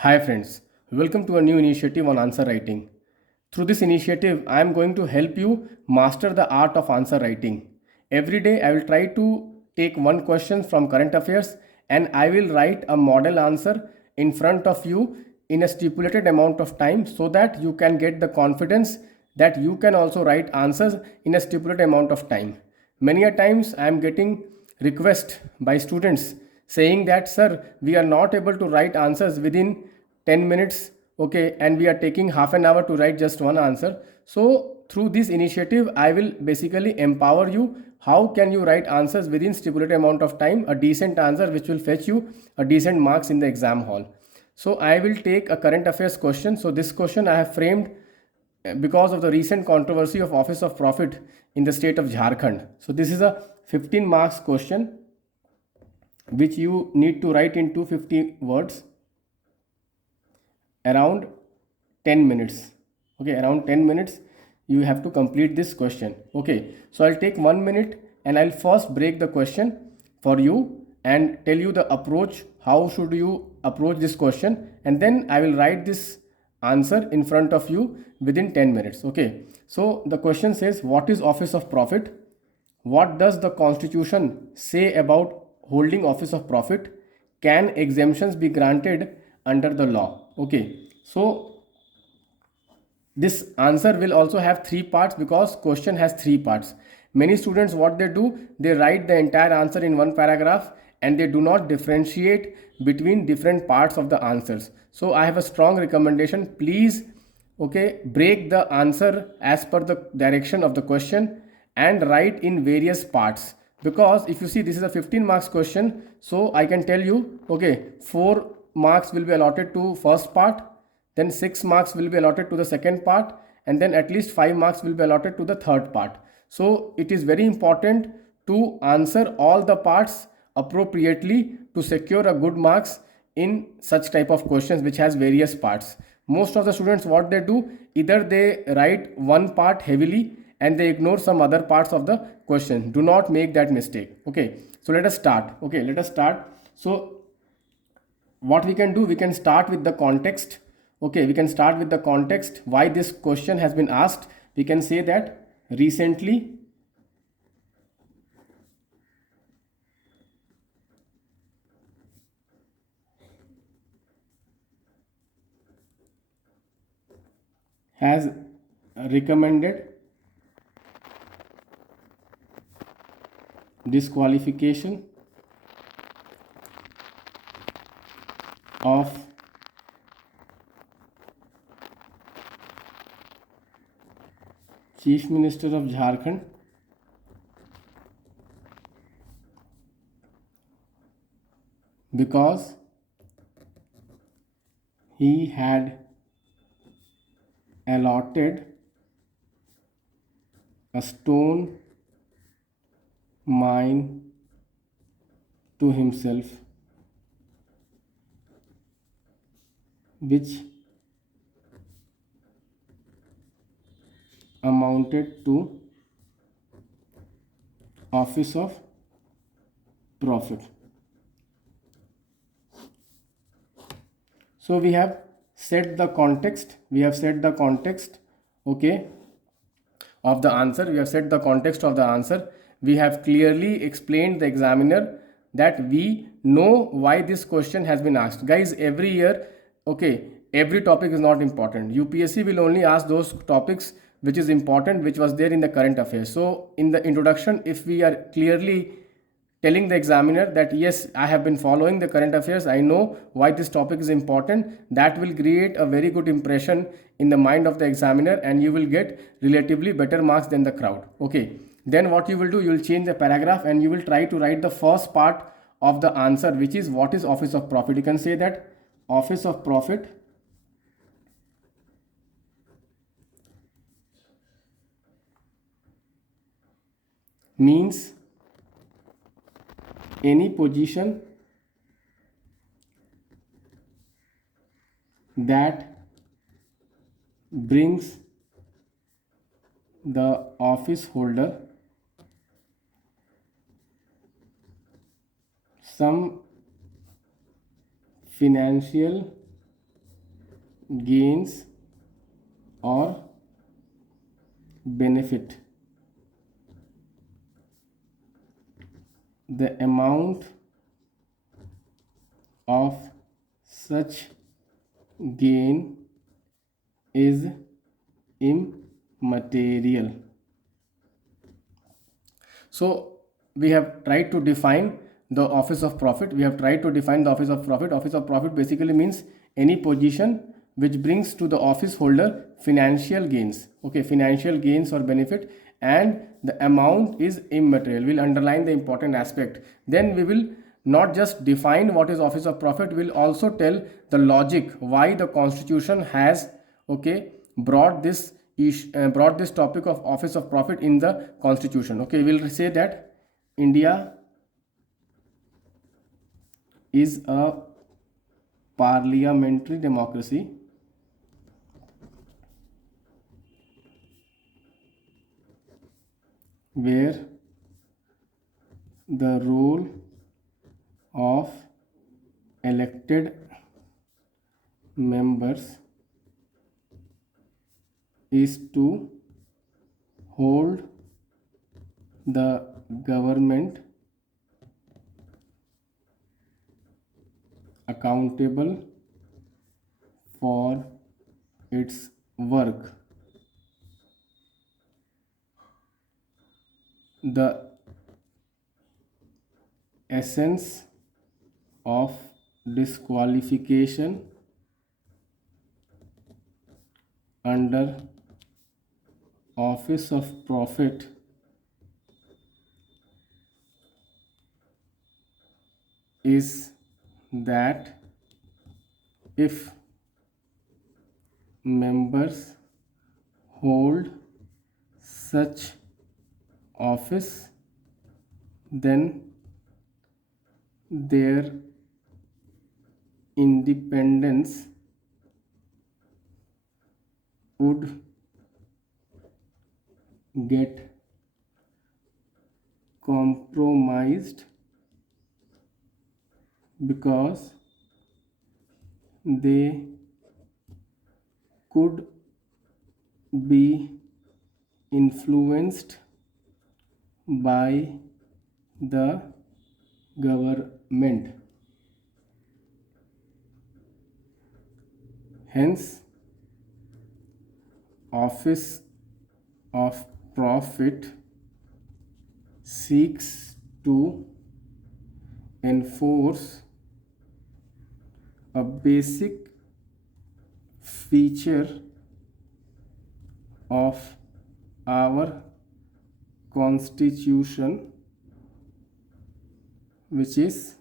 Hi friends, welcome to a new initiative on answer writing. Through this initiative, I am going to help you master the art of answer writing. Every day I will try to take one question from current affairs and I will write a model answer in front of you in a stipulated amount of time so that you can get the confidence that you can also write answers in a stipulated amount of time. Many a times I am getting request by students saying that sir, we are not able to write answers within 10 minutes, okay, and we are taking half an hour to write just one answer. So through this initiative I will basically empower you how can you write answers within stipulated amount of time, a decent answer which will fetch you a decent marks in the exam hall. So I will take a current affairs question. So this question I have framed because of the recent controversy of Office of Profit in the state of Jharkhand. So this is a 15 marks question which you need to write in 250 words around 10 minutes. Okay, around 10 minutes you have to complete this question. Okay, so I'll take 1 minute and I'll first break the question for you and tell you the approach, how should you approach this question, and then I will write this answer in front of you within 10 minutes. Okay, so the question says, what is Office of Profit? What does the constitution say about holding office of profit? Can exemptions be granted under the law? Okay, so this answer will also have three parts because question has three parts. Many students, what they do, they write the entire answer in one paragraph and they do not differentiate between different parts of the answers. So I have a strong recommendation, please, okay, break the answer as per the direction of the question and write in various parts, because if you see this is a 15 marks question, so I can tell you, okay, 4 marks will be allotted to first part, then 6 marks will be allotted to the second part, and then at least 5 marks will be allotted to the third part. So it is very important to answer all the parts appropriately to secure a good marks in such type of questions which has various parts. Most of the students, what they do, either they write one part heavily and they ignore some other parts of the question. Do not make that mistake. Okay, so let us start. Okay, let us start. So what we can do, we can start with the context. Okay, we can start with the context why this question has been asked. We can say that recently has recommended disqualification of Chief Minister of Jharkhand because he had allotted a stone mine to himself, which amounted to Office of Profit. So we have set the context. We have set the context, okay, of the answer. We have set the context of the answer. We have clearly explained the examiner that we know why this question has been asked. Guys, every year, okay, every topic is not important. UPSC will only ask those topics which is important, which was there in the current affairs. So in the introduction, if we are clearly telling the examiner that yes, I have been following the current affairs, I know why this topic is important, that will create a very good impression in the mind of the examiner and you will get relatively better marks than the crowd. Okay, then what you will do, you will change the paragraph and you will try to write the first part of the answer, which is what is Office of Profit. You can say that Office of Profit means any position that brings the office holder some financial gains or benefit. The amount of such gain is immaterial. So we have tried to define the office of profit. We have tried to define the office of profit. Office of profit basically means any position which brings to the office holder financial gains. Okay, financial gains or benefit, and the amount is immaterial. We'll underline the important aspect. Then we will not just define what is office of profit, we'll also tell the logic why the constitution has, okay, brought this topic of office of profit in the constitution. Okay, we'll say that India is a parliamentary democracy where the role of elected members is to hold the government accountable for its work. The essence of disqualification under office of profit is that if members hold such office, then their independence would get compromised because they could be influenced by the government. Hence, office of profit seeks to enforce a basic feature of our constitution, which is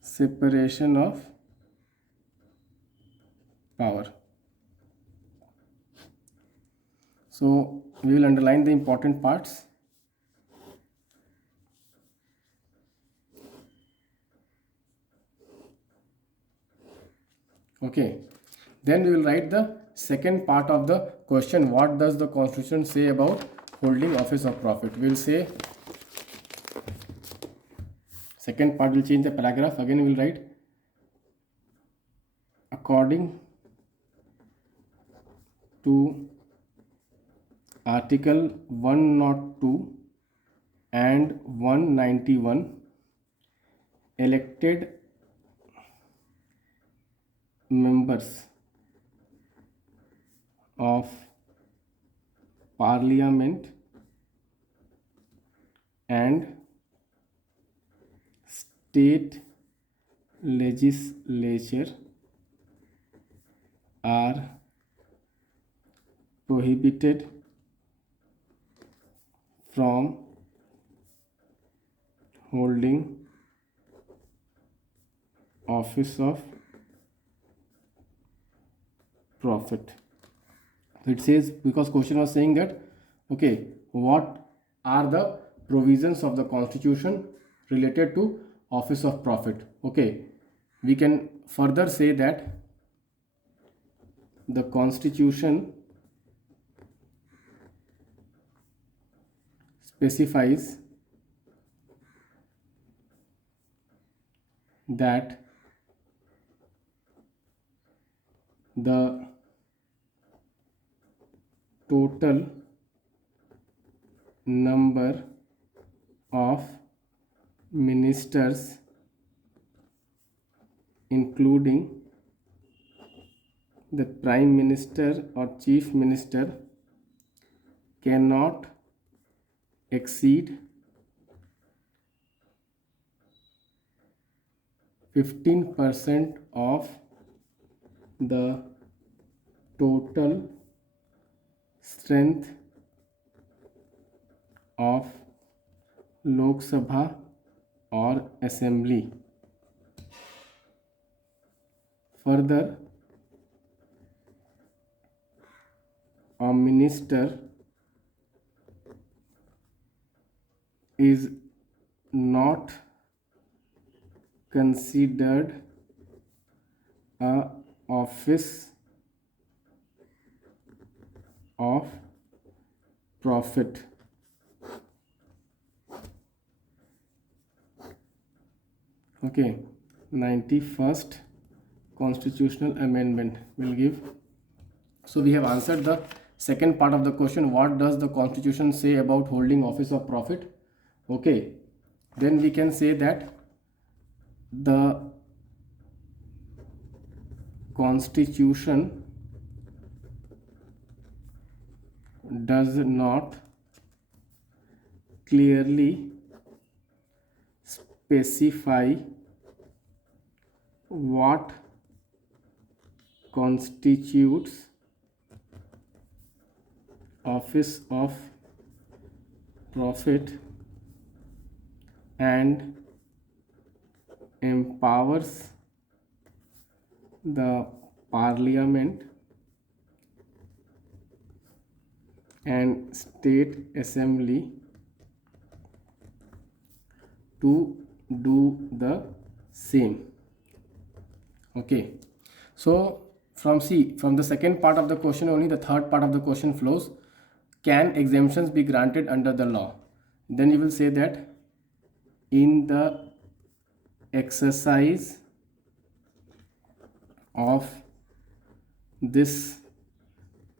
separation of power. So we will underline the important parts. Okay, then we will write the second part of the question. What does the constitution say about holding office of profit? We will say, second part will change the paragraph. Again we will write, according to Article 102 and 191, elected members of Parliament and state legislature are prohibited from holding office of profit. It says, because question was saying that, okay, what are the provisions of the constitution related to office of profit? Okay, we can further say that the constitution specifies that the total number of ministers including the prime minister or chief minister cannot exceed 15% of the total strength of Lok Sabha or assembly. Further, a minister is not considered a office of profit. Okay, 91st constitutional amendment will give. So we have answered the second part of the question, what does the constitution say about holding office of profit? Okay, then we can say that the constitution does not clearly specify what constitutes office of profit and empowers the parliament and state assembly to do the same. Okay, so from the second part of the question only the third part of the question flows. Can exemptions be granted under the law? Then you will say that in the exercise of this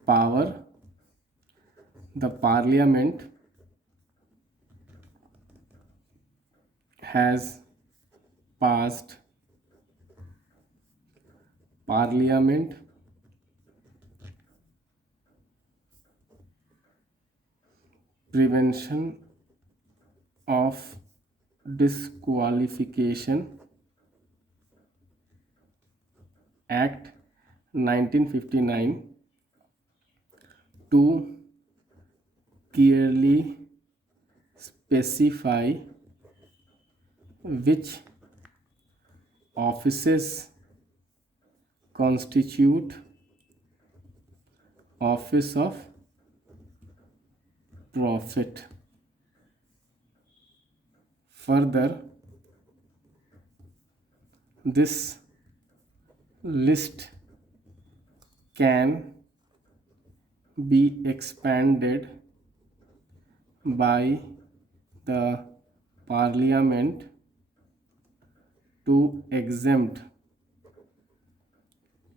power, the parliament has passed Parliament Prevention of Disqualification Act 1959 to clearly specify which offices constitute office of profit. Further, this list can be expanded by the Parliament to exempt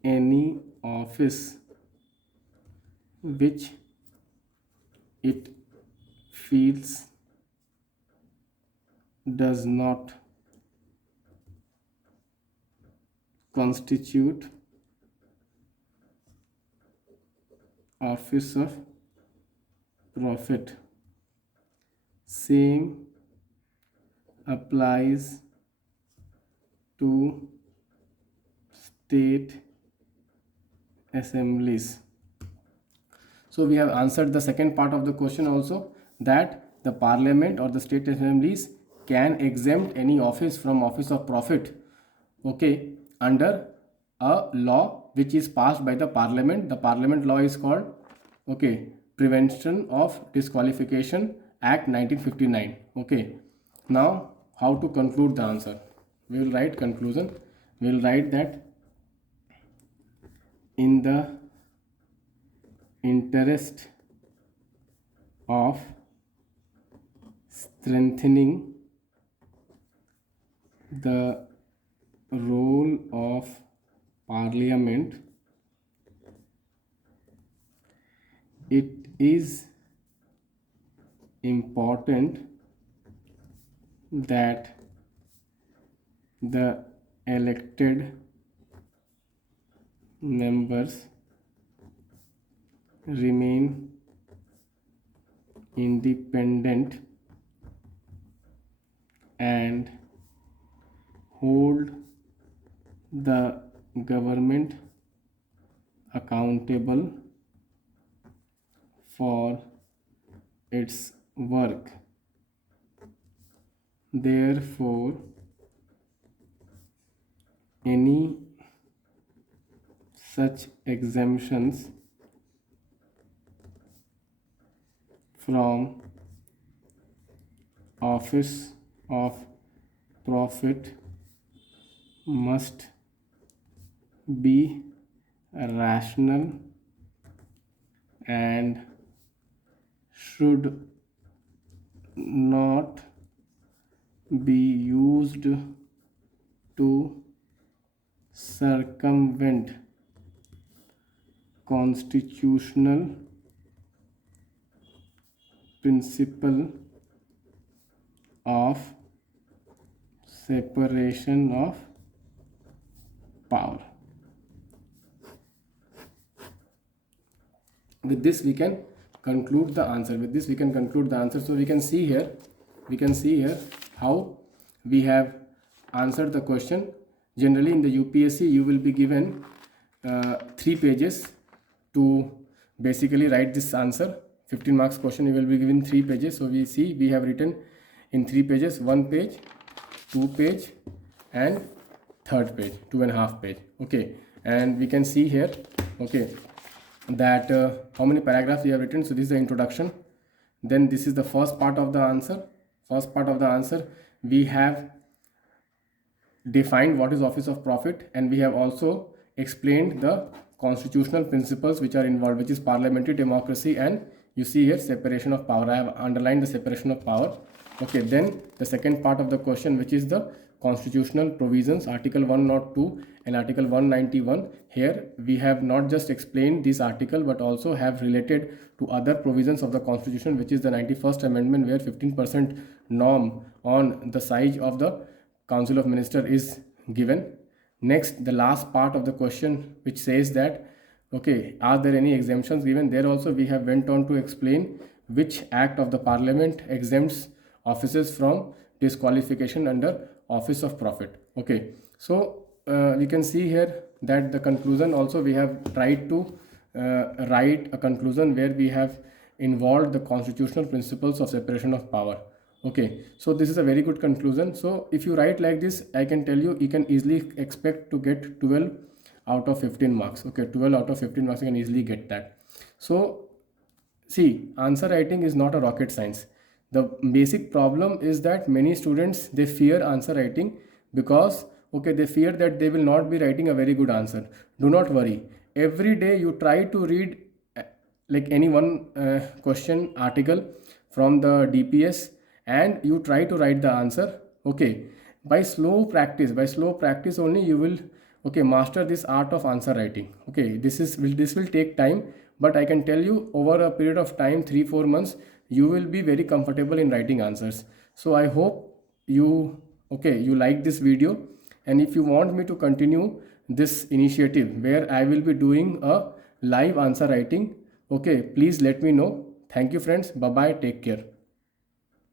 any office which it feels does not constitute office of profit. Same applies to state assemblies. So we have answered the second part of the question also, that the parliament or the state assemblies can exempt any office from office of profit, okay, under a law which is passed by the parliament. The parliament law is called, okay, Prevention of Disqualification Act 1959. Okay, now how to conclude the answer? We will write conclusion. We will write that in the interest of strengthening the role of parliament, it is important that the elected members remain independent and hold the government accountable for its work. Therefore, any such exemptions from office of profit must be rational and should not be used to circumvent constitutional principle of separation of power. With this we can conclude the answer. So we can see here how we have answered the question. Generally in the UPSC you will be given 3 pages to basically write this answer. 15 marks question you will be given 3 pages. So we have written in 3 pages, 1 page, 2 page and 3rd page, 2.5 page. Okay, and we can see here, okay, that how many paragraphs we have written. So this is the introduction, then this is the first part of the answer. We have defined what is office of profit, and we have also explained the constitutional principles which are involved, which is parliamentary democracy, and you see here separation of power. I have underlined the separation of power. Okay, then the second part of the question, which is the constitutional provisions, article 102 and article 191. Here we have not just explained this article but also have related to other provisions of the constitution, which is the 91st amendment, where 15% norm on the size of the council of minister is given. Next, the last part of the question, which says that, okay, are there any exemptions given? There also we have went on to explain which act of the parliament exempts offices from disqualification under office of profit. Okay, so we can see here that the conclusion also, we have tried to write a conclusion where we have involved the constitutional principles of separation of power. Okay, so this is a very good conclusion. So if you write like this, I can tell you can easily expect to get 12 out of 15 marks. Okay, 12 out of 15 marks, you can easily get that. So see, answer writing is not a rocket science. The basic problem is that many students, they fear answer writing because, okay, they fear that they will not be writing a very good answer. Do not worry. Every day you try to read like any one question article from the DPS, and you try to write the answer. Okay, by slow practice only you will, okay, master this art of answer writing. Okay, this will take time, but I can tell you over a period of time, 3-4 months, you will be very comfortable in writing answers. So I hope you like this video, and if you want me to continue this initiative where I will be doing a live answer writing, okay, please let me know. Thank you friends. Bye bye, take care.